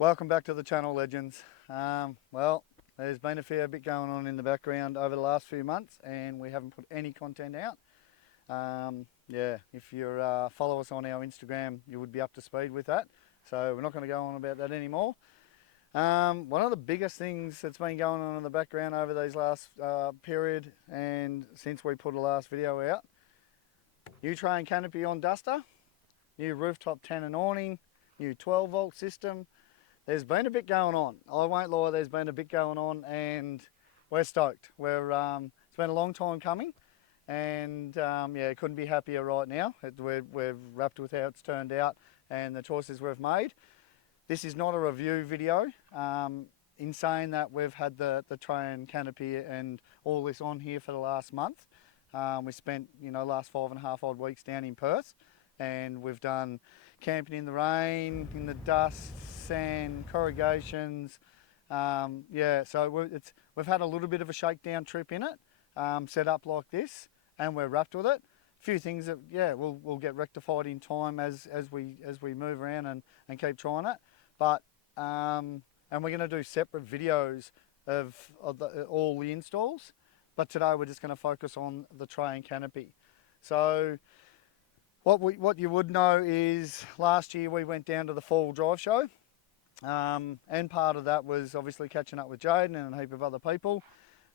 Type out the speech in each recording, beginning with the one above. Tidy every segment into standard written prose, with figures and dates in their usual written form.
Welcome back to the channel, legends. Well, there's been a fair bit going on in the background over the last few months and we haven't put any content out. Yeah, if you follow us on our Instagram, you would be up to speed with that. So we're not going to go on about that anymore. One of the biggest things that's been going on in the background over these last period and since we put the last video out, new tray canopy on Dusta, new rooftop tent and awning, new 12 volt system. There's been a bit going on. I won't lie, there's been a bit going on and we're stoked. It's been a long time coming and yeah, couldn't be happier right now. We're wrapped with how it's turned out and the choices we've made. This is not a review video. In saying that, we've had the tray and canopy and all this on here for the last month. We spent, last 5.5 odd weeks down in Perth and we've done camping in the rain, in the dust, sand, corrugations. Yeah, so we've had a little bit of a shakedown trip in it, set up like this, and we're wrapped with it. A few things that, yeah, we'll get rectified in time as we move around and keep trying it. But and we're going to do separate videos of all the installs. But today we're just going to focus on the tray and canopy. So what you would know is last year we went down to the Fall Drive Show. And part of that was obviously catching up with Jaden and a heap of other people.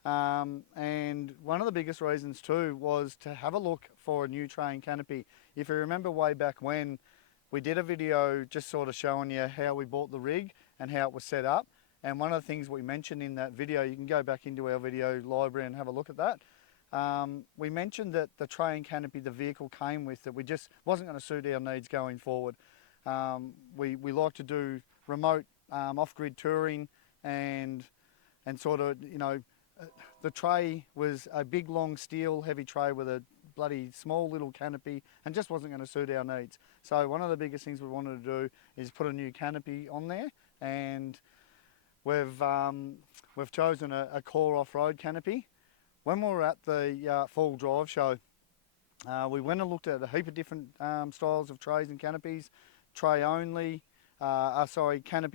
And one of the biggest reasons too was to have a look for a new tray and canopy. If you remember way back when, we did a video just sort of showing you how we bought the rig and how it was set up. And one of the things we mentioned in that video, you can go back into our video library and have a look at that. We mentioned that the tray and canopy the vehicle came with, that we just wasn't going to suit our needs going forward. We like to do remote off-grid touring and sort of, the tray was a big long steel heavy tray with a bloody small little canopy and just wasn't going to suit our needs. So one of the biggest things we wanted to do is put a new canopy on there, and we've chosen a core off-road canopy. When we were at the Fall Drive Show, we went and looked at a heap of different styles of trays and canopies, canopy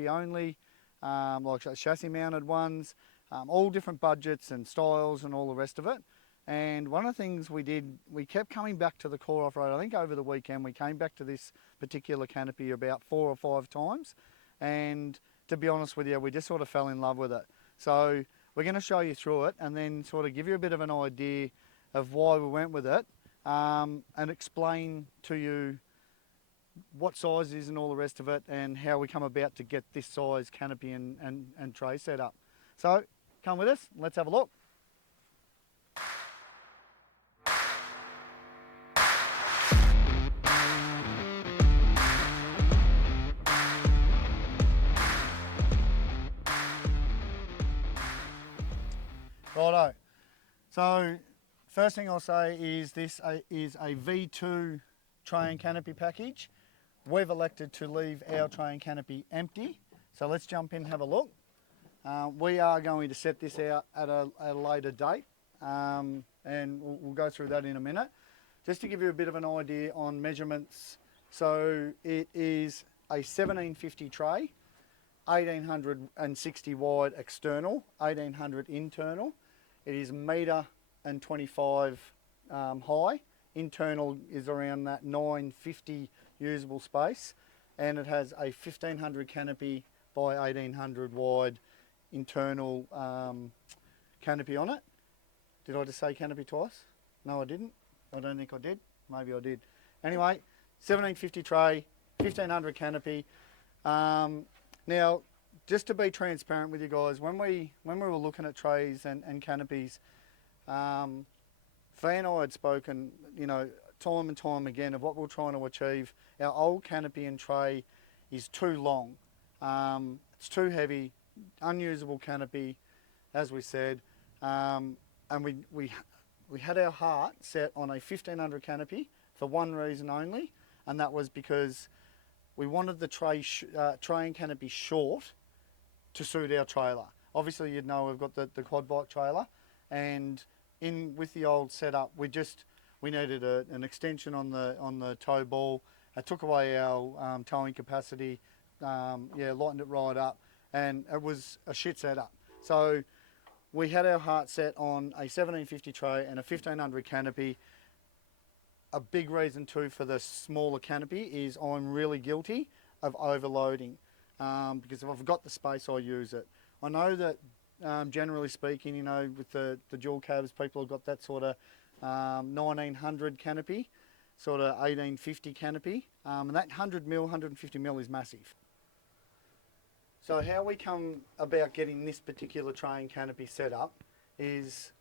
only, like chassis mounted ones, all different budgets and styles and all the rest of it. And one of the things we did, we kept coming back to the core off-road. I think over the weekend we came back to this particular canopy about 4 or 5 times, and to be honest with you, we just sort of fell in love with it. So we're going to show you through it and then sort of give you a bit of an idea of why we went with it, and explain to you what size it is and all the rest of it and how we come about to get this size canopy and tray set up. So come with us, let's have a look. Righto, so first thing I'll say is this is a V2 tray and canopy package. We've elected to leave our tray and canopy empty, so let's jump in and have a look. We are going to set this out at a later date, and we'll go through that in a minute. Just to give you a bit of an idea on measurements, so it is a 1750 tray, 1860 wide external, 1800 internal. It is 1.25 m high. Internal is around that 950 usable space, and it has a 1500 canopy by 1800 wide internal canopy on it. Did I just say canopy twice? No, I didn't. I don't think I did. Maybe I did. Anyway, 1750 tray, 1500 canopy. Now, just to be transparent with you guys, when we were looking at trays and canopies, Fee and I had spoken, time and time again of what we're trying to achieve. Our old canopy and tray is too long. It's too heavy, unusable canopy, as we said, and we had our heart set on a 1500 canopy for one reason only, and that was because we wanted the tray and canopy short to suit our trailer. Obviously, you'd know we've got the quad bike trailer, and with the old setup, we needed an extension on the tow ball. It took away our towing capacity. lightened it right up, and it was a shit setup. So we had our heart set on a 1750 tray and a 1500 canopy. A big reason too for the smaller canopy is I'm really guilty of overloading, because if I've got the space, I use it. I know that generally speaking, you know, with the dual cabs, people have got that sort of 1900 canopy, sort of 1850 canopy, and that 100 mil, 150 mil is massive. So how we come about getting this particular tray and canopy set up is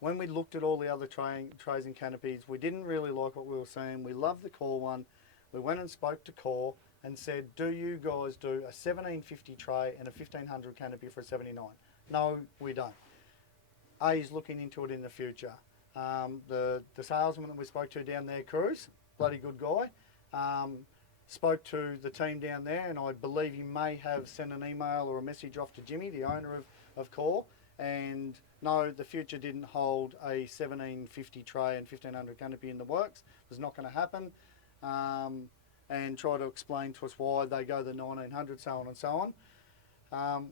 when we looked at all the other trays and canopies, we didn't really like what we were seeing. We loved the Core one. We went and spoke to Core and said, do you guys do a 1750 tray and a 1500 canopy for a 79? No, we don't. He's looking into it in the future. The salesman that we spoke to down there, Cruz, bloody good guy, spoke to the team down there, and I believe he may have sent an email or a message off to Jimmy, the owner of Core, and no, the future didn't hold a 1750 tray and 1500 canopy in the works. It was not going to happen, and try to explain to us why they go the 1900, so on and so on.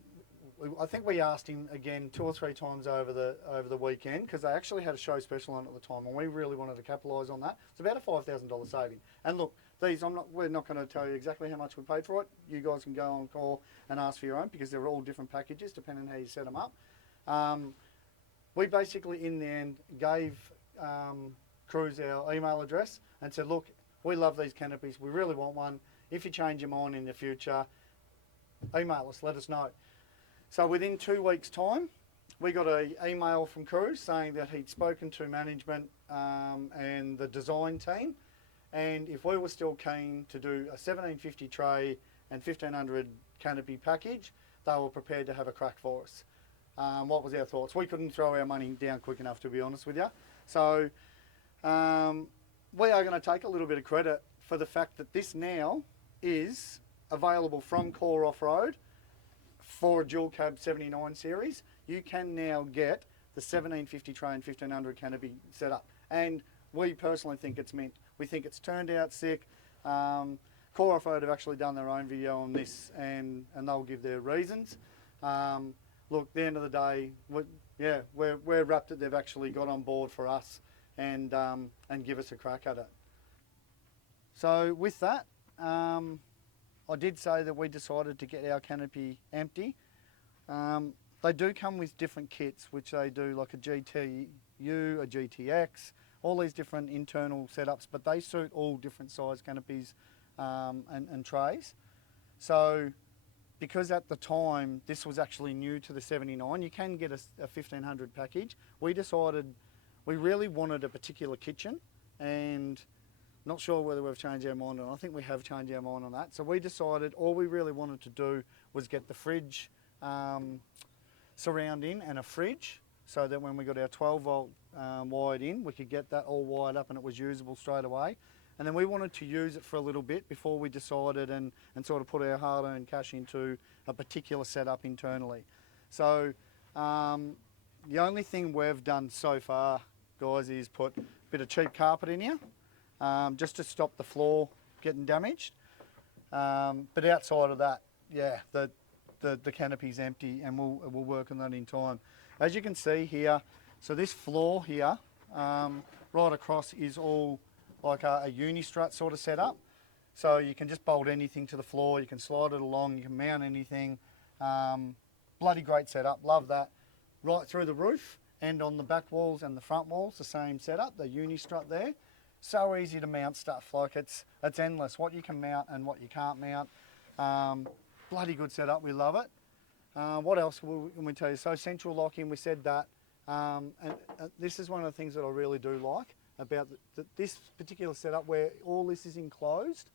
I think we asked him again 2 or 3 times over the weekend, because they actually had a show special on at the time, and we really wanted to capitalise on that. It's about a $5,000 saving. And look, these we're not going to tell you exactly how much we paid for it. You guys can go on call and ask for your own, because they're all different packages depending on how you set them up. We basically in the end gave Cruz our email address and said, look, we love these canopies. We really want one. If you change your mind in the future, email us, let us know. So within 2 weeks' time, we got an email from Cruz saying that he'd spoken to management and the design team, and if we were still keen to do a 1750 tray and 1500 canopy package, they were prepared to have a crack for us. What was our thoughts? We couldn't throw our money down quick enough, to be honest with you. So we are going to take a little bit of credit for the fact that this now is available from Core Offroad for a dual cab 79 series. You can now get the 1750 tray and 1500 canopy set up, and we personally think it's mint. We think it's turned out sick. Core Offroad have actually done their own video on this, and they'll give their reasons. Look, at the end of the day, we're wrapped that they've actually got on board for us and give us a crack at it. So with that, I did say that we decided to get our canopy empty. They do come with different kits, which they do like a GTU, a GTX, all these different internal setups, but they suit all different size canopies and trays. So because at the time this was actually new to the 79, you can get a 1500 package. We decided we really wanted a particular kitchen, and not sure whether we've changed our mind, and I think we have changed our mind on that. So we decided all we really wanted to do was get the fridge surround in and a fridge, so that when we got our 12 volt wired in, we could get that all wired up and it was usable straight away. And then we wanted to use it for a little bit before we decided and sort of put our hard-earned cash into a particular setup internally. So the only thing we've done so far, guys, is put a bit of cheap carpet in here, just to stop the floor getting damaged. But outside of that, yeah, the canopy's empty, and we'll work on that in time. As you can see here, so this floor here, right across is all like a uni-strut sort of setup. So you can just bolt anything to the floor, you can slide it along, you can mount anything. Bloody great setup, love that. Right through the roof and on the back walls and the front walls, the same setup, the uni-strut there. So easy to mount stuff, like it's endless, what you can mount and what you can't mount. Bloody good setup, we love it. What else can we tell you? So central locking, we said that. And this is one of the things that I really do like about this particular setup, where all this is enclosed,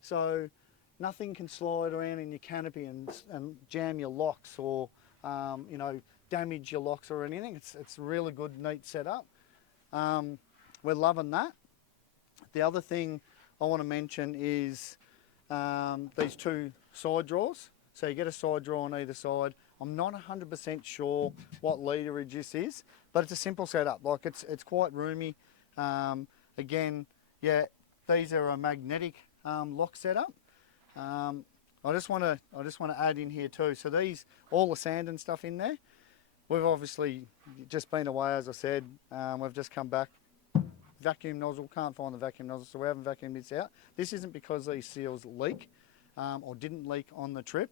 so nothing can slide around in your canopy and jam your locks or you know, damage your locks or anything. It's a really good, neat setup. We're loving that. The other thing I want to mention is these 2 side drawers. So you get a side drawer on either side. I'm not 100% sure what literage this is, but it's a simple setup. Like it's quite roomy. Again, yeah, these are a magnetic lock setup. I just want to add in here too. So these, all the sand and stuff in there, we've obviously just been away, as I said. We've just come back. Vacuum nozzle, can't find the vacuum nozzle, so we haven't vacuumed this out. This isn't because these seals leak or didn't leak on the trip,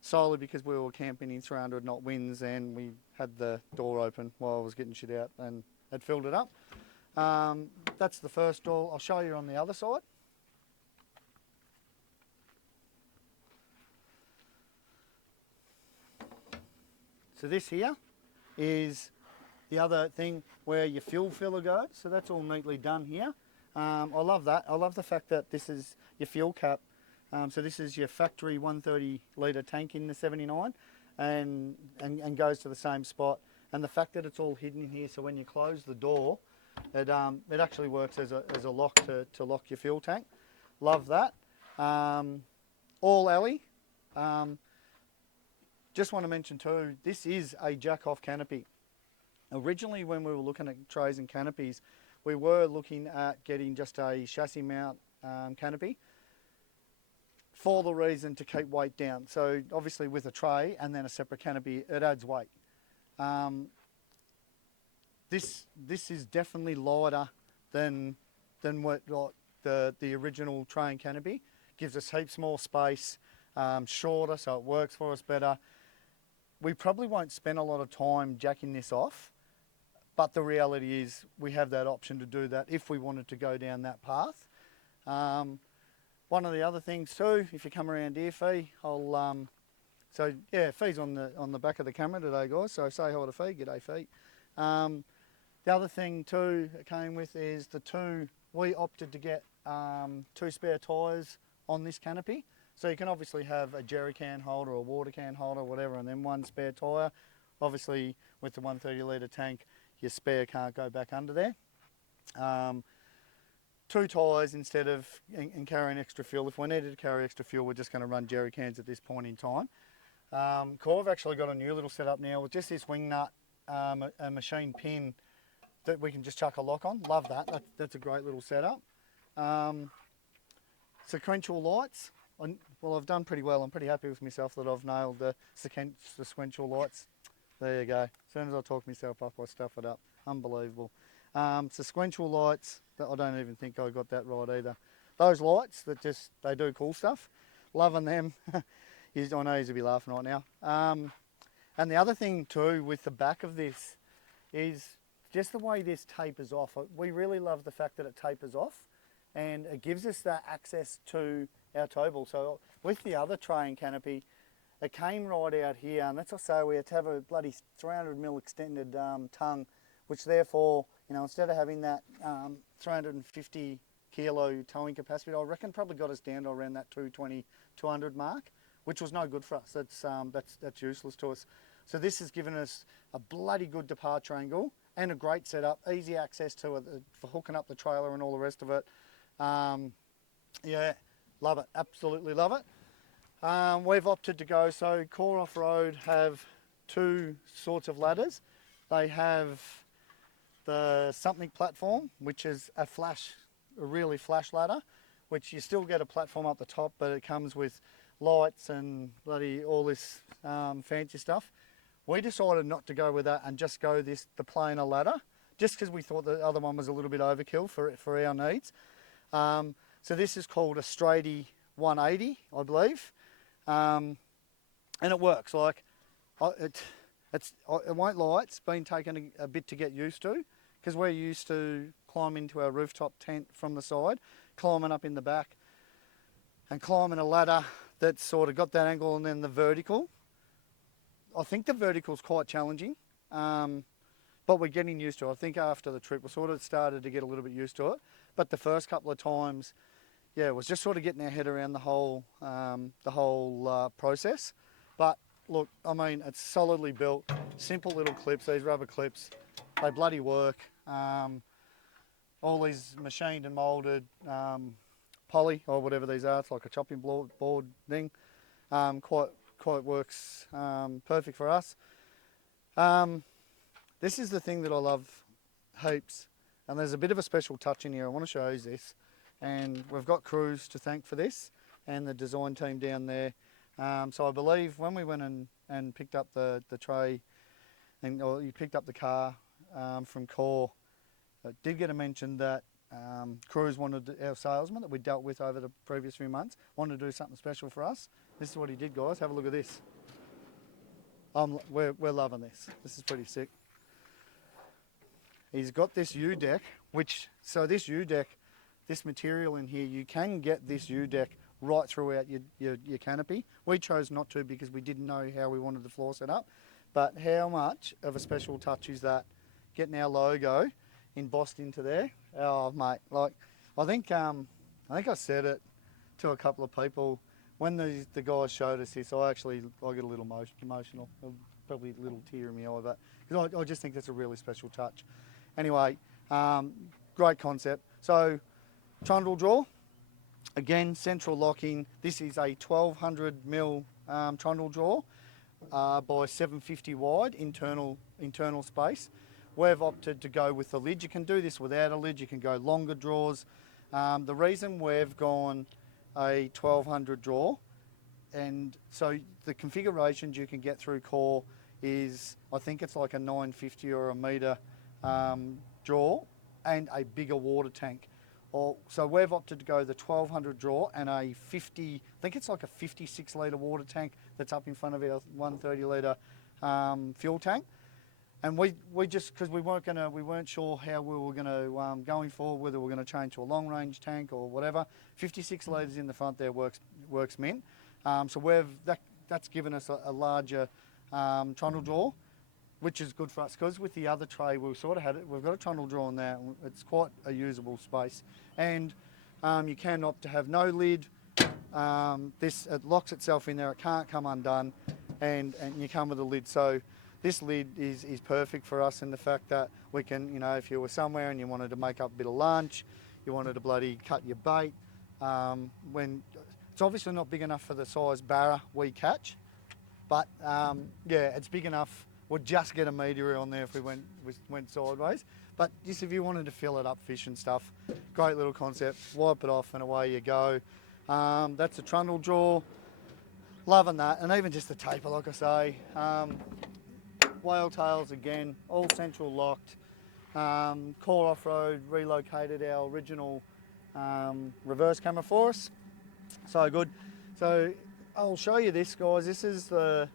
solely because we were camping in 300 knot winds and we had the door open while I was getting shit out and had filled it up. That's the first door. I'll show you on the other side. So this here is the other thing where your fuel filler goes. So that's all neatly done here. I love that. I love the fact that this is your fuel cap. So this is your factory 130 litre tank in the 79 and goes to the same spot. And the fact that it's all hidden in here, so when you close the door, it actually works as a lock to lock your fuel tank. Love that. All alley. Just want to mention too, this is a jack-off canopy. Originally, when we were looking at trays and canopies, we were looking at getting just a chassis mount canopy for the reason to keep weight down. So obviously with a tray and then a separate canopy, it adds weight. This is definitely lighter than what the original tray and canopy. Gives us heaps more space, shorter, so it works for us better. We probably won't spend a lot of time jacking this off, but the reality is we have that option to do that if we wanted to go down that path. One of the other things too, if you come around here, Fee, so yeah, Fee's on the back of the camera today, guys, so say hi to Fee. G'day, Fee. The other thing too it came with is we opted to get 2 spare tyres on this canopy. So you can obviously have a jerry can holder or a water can holder, whatever, and then 1 spare tyre. Obviously, with the 130 litre tank, your spare can't go back under there. 2 tyres instead of and carrying extra fuel. If we needed to carry extra fuel, we're just going to run jerry cans at this point in time. I've actually got a new little setup now with just this wing nut, a machine pin that we can just chuck a lock on. Love that. That's a great little setup. Sequential lights. Well, I've done pretty well. I'm pretty happy with myself that I've nailed the sequential lights. There you go. As soon as I talk myself up, I stuff it up. Unbelievable. Sequential lights, I don't even think I got that right either. Those lights they do cool stuff. Loving them. I know you'll be laughing right now. And the other thing too with the back of this is just the way this tapers off. We really love the fact that it tapers off and it gives us that access to our tow ball. So with the other tray and canopy, it came right out here, and that's what I say, we had to have a bloody 300mm extended tongue, which therefore, instead of having that 350 kilo towing capacity, I reckon probably got us down to around that 220, 200 mark, which was no good for us. That's useless to us. So this has given us a bloody good departure angle and a great setup, easy access to it for hooking up the trailer and all the rest of it. Yeah, love it, absolutely love it. We've opted to go, so Core Off-Road have 2 sorts of ladders. They have the something platform, which is a really flash ladder, which you still get a platform up the top, but it comes with lights and bloody all this fancy stuff. We decided not to go with that and just go the plainer ladder, just because we thought the other one was a little bit overkill for our needs. So this is called a Straighty 180, I believe, and it works. Like it won't lie, it's been taken a bit to get used to, because we're used to climbing into our rooftop tent from the side, climbing up in the back, and climbing a ladder that's sort of got that angle and then the vertical. I think the vertical's quite challenging, but we're getting used to it. I think after the trip we sort of started to get a little bit used to it, but the first couple of times, yeah, it was just sort of getting our head around the whole process. But look, I mean, it's solidly built, simple little clips, these rubber clips, they bloody work. All these machined and moulded poly or whatever these are, it's like a chopping board thing, quite works perfect for us. This is the thing that I love heaps, and there's a bit of a special touch in here. I want to show you this, and we've got crews to thank for this. and the design team down there. So I believe when we went and picked up the tray, or you picked up the car from Core, it did get a mention that Cruz wanted, our salesman that we dealt with over the previous few months, wanted to do something special for us. This is what he did, guys. Have a look at this. We're loving this. This is pretty sick. He's got this U-deck, so this U-deck, this material in here, you can get this U-deck right throughout your canopy. We chose not to because we didn't know how we wanted the floor set up. But how much of a special touch is that? Getting our logo embossed into there. Oh, mate, like I think I said it to a couple of people when the guys showed us this. I get a little emotional, probably a little tear in my eye, but because I just think that's a really special touch. Anyway, great concept. So trundle draw, again central locking. This is a 1200mm trundle draw by 750 wide internal space. We've opted to go with the lid. You can do this without a lid. You can go longer draws. The reason we've gone a 1200 draw, and so the configurations you can get through Core is, I think it's like a 950 or a metre draw and a bigger water tank. So we've opted to go the 1200 draw and a 50, I think it's like a 56 litre water tank that's up in front of our 130 litre fuel tank. And we just, because we weren't sure how we were going to, going forward, whether we're going to change to a long range tank or whatever. 56 litres in the front there works mint. So that's given us a larger trundle draw, which is good for us, because with the other tray we've got a trundle draw on there. It's quite a usable space, and you can opt to have no lid. It locks itself in there, it can't come undone, and you come with a lid. So this lid is perfect for us in the fact that we can, if you were somewhere and you wanted to make up a bit of lunch, you wanted to bloody cut your bait, when it's obviously not big enough for the size barra we catch, but yeah, it's big enough. We'd just get a meter on there if we went sideways. But just if you wanted to fill it up, fish and stuff, great little concept. Wipe it off and away you go. That's a trundle draw. Loving that, and even just the taper, like I say. Whale tails again, all central locked. Core Offroad relocated our original reverse camera for us. So good. So I'll show you this, guys. This is the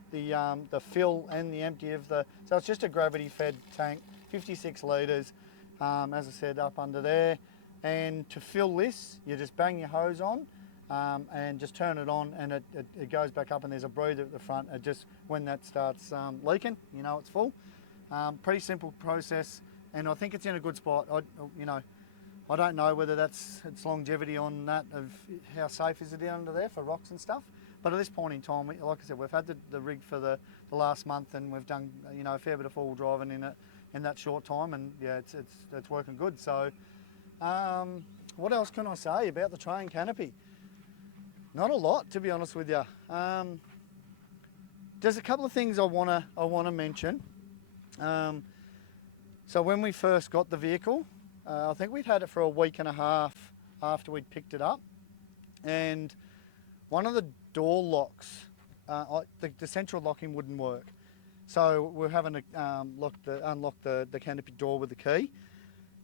fill and the empty of so it's just a gravity fed tank, 56 litres, as I said, up under there. And to fill this, you just bang your hose on and just turn it on, and it goes back up, and there's a breather at the front. It just, when that starts leaking, it's full. Pretty simple process, and I think it's in a good spot. I don't know whether it's longevity on that, of how safe is it under there for rocks and stuff. But at this point in time, like I said, we've had the rig for the last month, and we've done a fair bit of four-wheel driving in it in that short time, and yeah, it's working good. So what else can I say about the tray canopy? Not a lot, to be honest with you. There's a couple of things I wanna mention. So when we first got the vehicle, I think we'd had it for a week and a half after we'd picked it up, and one of the door locks, the central locking wouldn't work. So we're having to unlock the canopy door with the key.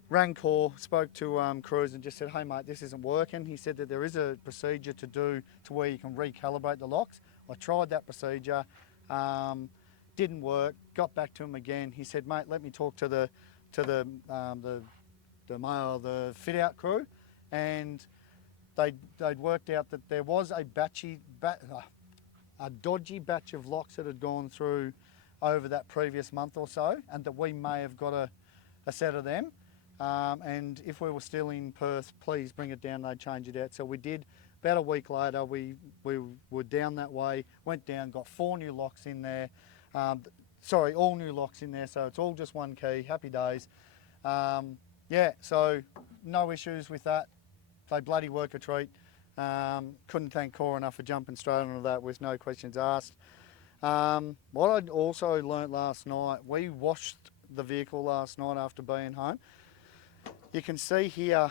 Rang Core, spoke to Cruz and just said, hey mate, this isn't working. He said that there is a procedure to do to where you can recalibrate the locks. I tried that procedure, didn't work, got back to him again. He said, mate, let me talk to the fit out crew, and they'd worked out that there was a dodgy batch of locks that had gone through over that previous month or so, and that we may have got a set of them. And if we were still in Perth, please bring it down, they'd change it out. So we did. About a week later, we were down that way, went down, got 4 new locks in there. All new locks in there, so it's all just one key, happy days. Yeah, so no issues with that. They bloody work a treat. Couldn't thank Core enough for jumping straight onto that with no questions asked. What I'd also learnt last night, we washed the vehicle last night after being home. You can see here,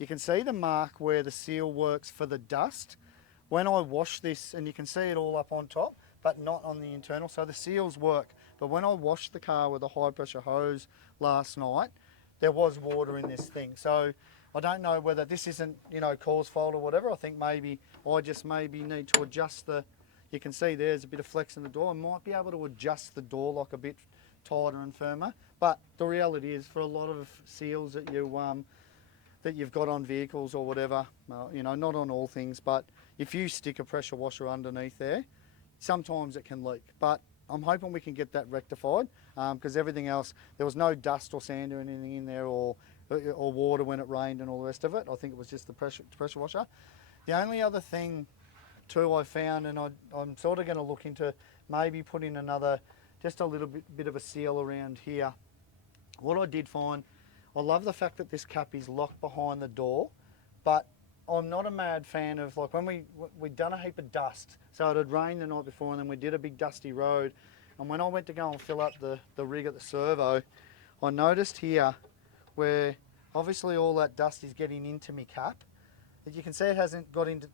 you can see the mark where the seal works for the dust. When I wash this, and you can see it all up on top, but not on the internal, so the seals work. But when I washed the car with a high pressure hose last night, there was water in this thing. So I don't know whether this isn't, you know, Core's fault or whatever. I think maybe I just maybe need to adjust the, you can see there's a bit of flex in the door. I might be able to adjust the door lock a bit tighter and firmer. But the reality is, for a lot of seals that you've got on vehicles or whatever, you know, not on all things, but if you stick a pressure washer underneath there, sometimes it can leak. But I'm hoping we can get that rectified, because everything else, there was no dust or sand or anything in there, or water when it rained and all the rest of it. I think it was just the pressure washer. The only other thing too I found, and I'm sort of going to look into maybe putting another, just a little bit of a seal around here. What I did find, I love the fact that this cap is locked behind the door, but I'm not a mad fan of, like, when we'd done a heap of dust, so it had rained the night before, and then we did a big dusty road, and when I went to go and fill up the rig at the servo, I noticed here where obviously all that dust is getting into my cap. As you can see, it hasn't got into,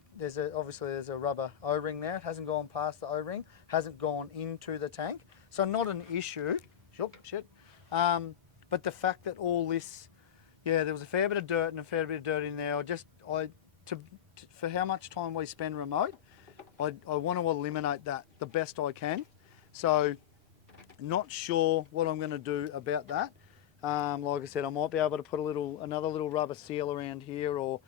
obviously there's a rubber O-ring there, it hasn't gone past the O-ring, hasn't gone into the tank, so not an issue. But the fact that all this, yeah, there was a fair bit of dirt and a fair bit of dirt in there. For how much time we spend remote, I want to eliminate that the best I can. So, not sure what I'm going to do about that. Like I said, I might be able to put another little rubber seal around here, or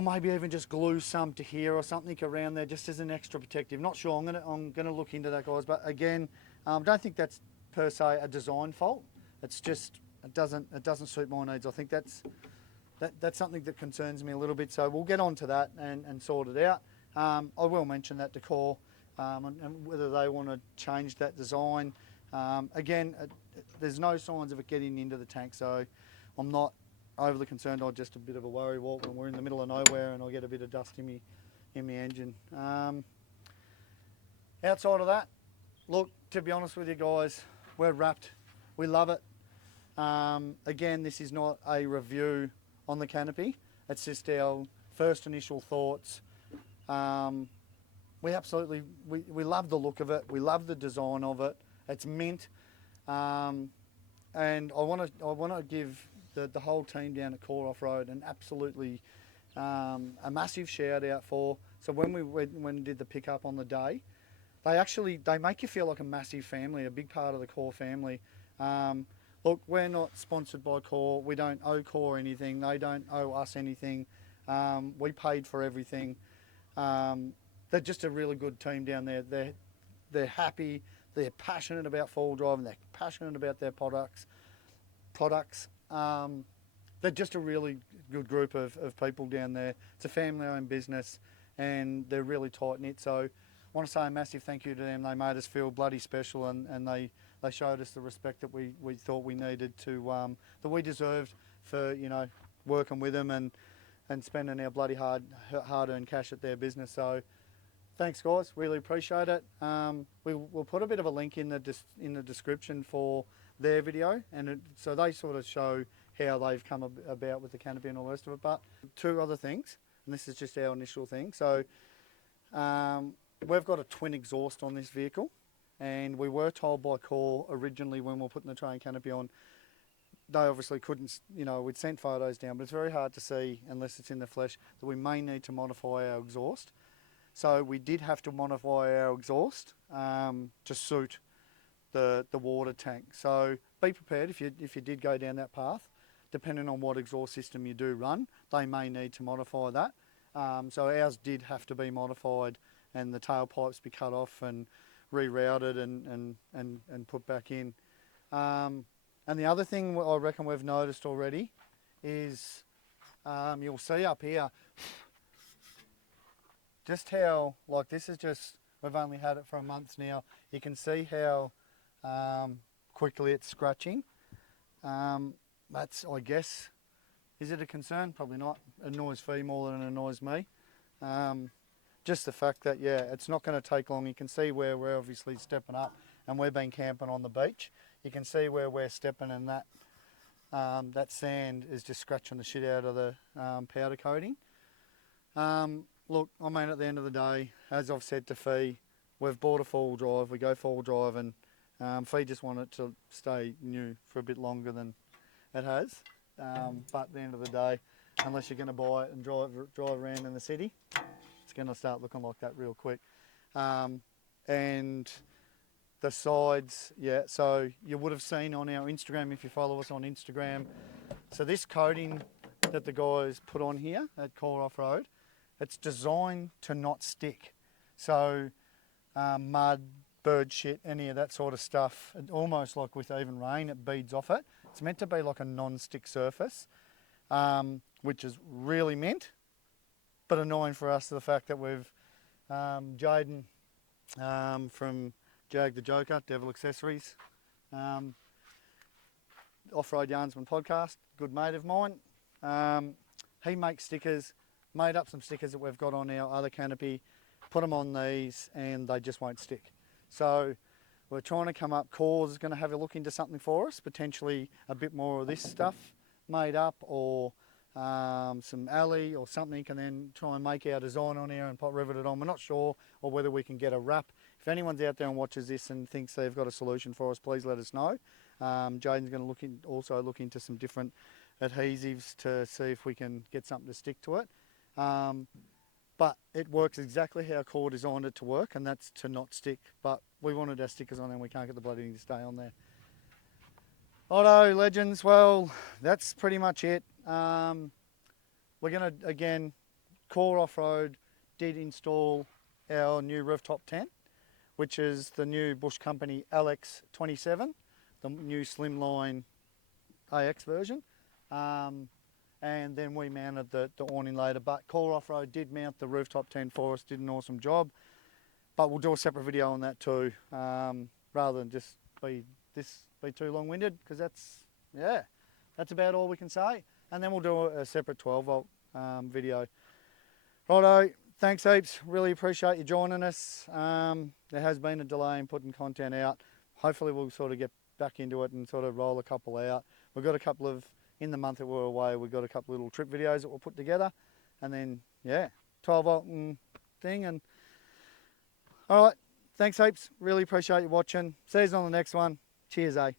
maybe even just glue some to here or something around there, just as an extra protective. Not sure. I'm gonna look into that, guys. But again, I don't think that's per se a design fault. It's just it doesn't suit my needs. I think that's something that concerns me a little bit. So we'll get on to that and sort it out. I will mention that to Core, and whether they want to change that design. Again, there's no signs of it getting into the tank, so I'm not overly concerned. I'm just a bit of a worry when we're in the middle of nowhere and I get a bit of dust in my engine. Outside of that, look, to be honest with you guys, we're wrapped. We love it. Again, this is not a review on the canopy. It's just our first initial thoughts. We absolutely, we love the look of it. We love the design of it. It's mint. And I want to give the whole team down at Core Offroad an absolutely a massive shout out for. So when we did the pickup on the day, they make you feel like a massive family, a big part of the Core family. Look, we're not sponsored by Core. We don't owe Core anything. They don't owe us anything. We paid for everything. They're just a really good team down there. They're happy. They're passionate about four-wheel driving. They're passionate about their products. They're just a really good group of people down there. It's a family-owned business, and they're really tight-knit. So I want to say a massive thank you to them. They made us feel bloody special, and they showed us the respect that we thought we needed to, that we deserved for, you know, working with them and spending our bloody hard-earned cash at their business. So thanks, guys. Really appreciate it. We'll put a bit of a link in the description for their video, and so they sort of show how they've come about with the canopy and all the rest of it. But two other things, and this is just our initial thing. So we've got a twin exhaust on this vehicle, and we were told by Core originally when we were putting the tray canopy on, they obviously couldn't, you know, we'd sent photos down, but it's very hard to see unless it's in the flesh, that we may need to modify our exhaust. So we did have to modify our exhaust to suit the water tank. So be prepared if you did go down that path. Depending on what exhaust system you do run, they may need to modify that. So ours did have to be modified, and the tailpipes be cut off and rerouted and put back in. And the other thing I reckon we've noticed already is you'll see up here just how, like, this is just, we've only had it for a month now. You can see how quickly it's scratching. That's, I guess, is it a concern? Probably not. It annoys Fee more than it annoys me. Just the fact that, yeah, it's not going to take long. You can see where we're obviously stepping up, and we've been camping on the beach. You can see where we're stepping, and that sand is just scratching the shit out of the powder coating. Look, I mean, at the end of the day, as I've said to Fee, we've bought a four-wheel drive, we go four-wheel drive, and Fee just wanted it to stay new for a bit longer than it has. But at the end of the day, unless you're going to buy it and drive around in the city, it's going to start looking like that real quick. And the sides, yeah, so you would have seen on our Instagram, if you follow us on Instagram, so this coating that the guys put on here at Core Off-Road, it's designed to not stick. So mud, bird shit, any of that sort of stuff, almost like with even rain, it beads off it. It's meant to be like a non-stick surface, which is really mint, but annoying for us, the fact that we've, Jaden from Jag the Joker, Devil Accessories, Off-Road Yarnsman podcast, good mate of mine. He makes stickers, made up some stickers that we've got on our other canopy, put them on these, and they just won't stick. So we're trying to come up, Core's going to have a look into something for us, potentially a bit more of this stuff made up, or some alley or something, and then try and make our design on here and rivet it on. We're not sure, or whether we can get a wrap. If anyone's out there and watches this and thinks they've got a solution for us, please let us know. Jaden's going to also look into some different adhesives to see if we can get something to stick to it. But it works exactly how Core designed it to work, and that's to not stick. But we wanted our stickers on there and we can't get the bloody thing to stay on there. Righto, legends, well, that's pretty much it. We're going to, again, Core Off-Road did install our new rooftop tent, which is the new Bush Company LX27, the new slimline AX version. And then we mounted the awning later, but Core Off-Road did mount the rooftop tent for us, did an awesome job. But we'll do a separate video on that too, rather than just be too long-winded, because that's about all we can say. And then we'll do a separate 12-volt video. Righto, thanks heaps, really appreciate you joining us. There has been a delay in putting content out. Hopefully we'll sort of get back into it and sort of roll a couple out. We've got a couple of, in the month that we're away, we've got a couple of little trip videos that we'll put together. And then, 12-volt thing. And all right, thanks heaps, really appreciate you watching. See you on the next one. Cheers, eh?